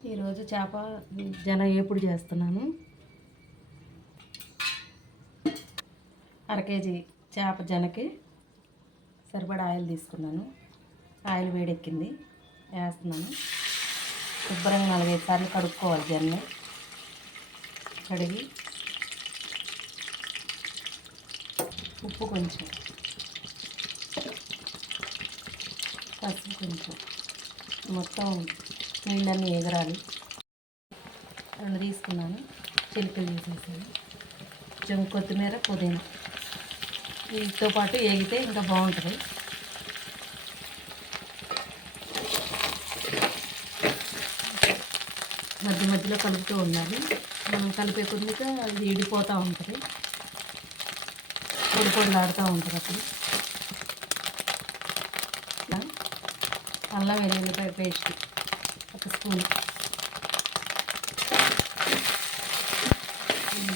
ఈరోజు చేప జన ఏపుడు చేస్తున్నాను. అర కేజీ చేప జనకి సరిపడా ఆయిల్ తీసుకున్నాను. ఆయిల్ వేడెక్కింది, వేస్తున్నాను. శుభ్రంగా 4-5 సార్లు కడుక్కోవాలి. జన్ని కడిగి ఉప్పు కొంచెం, పసుపు కొంచెం, మొత్తం నీళ్ళన్నీ ఎగరాలి. 2 తీసుకున్నాను, చిలుకలు తీసేసాను. కొంచెం కొత్తిమీర, పుదీనా వీటితో పాటు ఏగితే ఇంకా బాగుంటుంది. మధ్య మధ్యలో కలుపుతూ ఉండాలి. మనం కలిపే కొద్దిగా అది ఇడిపోతూ ఉంటుంది, పొడి పొడిలాడుతూ ఉంటుంది. అప్పుడు అల్లం వెల్లుల్లిపాయ పేస్ట్ 1 స్పూన్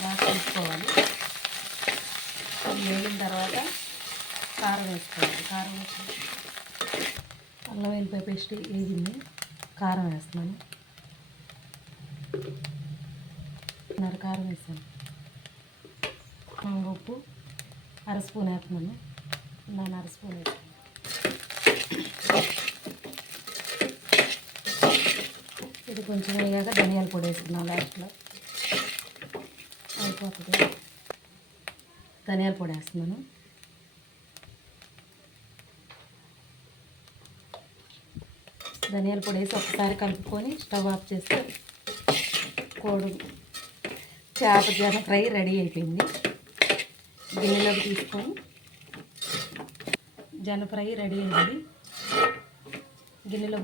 బాగా కలుపుకోవాలి. వేగిన తర్వాత కారం వేసుకోవాలి. కారం వేసి అల్లం వెల్లుల్లిపాయ పేస్ట్ వేగింది, కారం వేస్తున్నాను. కారం వేసాను. ఉప్పు 1/2 స్పూన్ వేస్తున్నాను. దాన్ని 1/2 స్పూన్ వేస్తాను. ఇది కొంచెం వేగాక ధనియాల పొడి వేసుకున్నాను. లాస్ట్లో అయిపోతుంది. ధనియాల పొడి వేస్తున్నాను. ధనియాల పొడి వేసి ఒకసారి కలుపుకొని స్టవ్ ఆఫ్ చేస్తే చేప జన ఫ్రై రెడీ అయిపోయింది. గిన్నెలోకి తీసుకొని జన ఫ్రై రెడీ అయింది. గిన్నెలో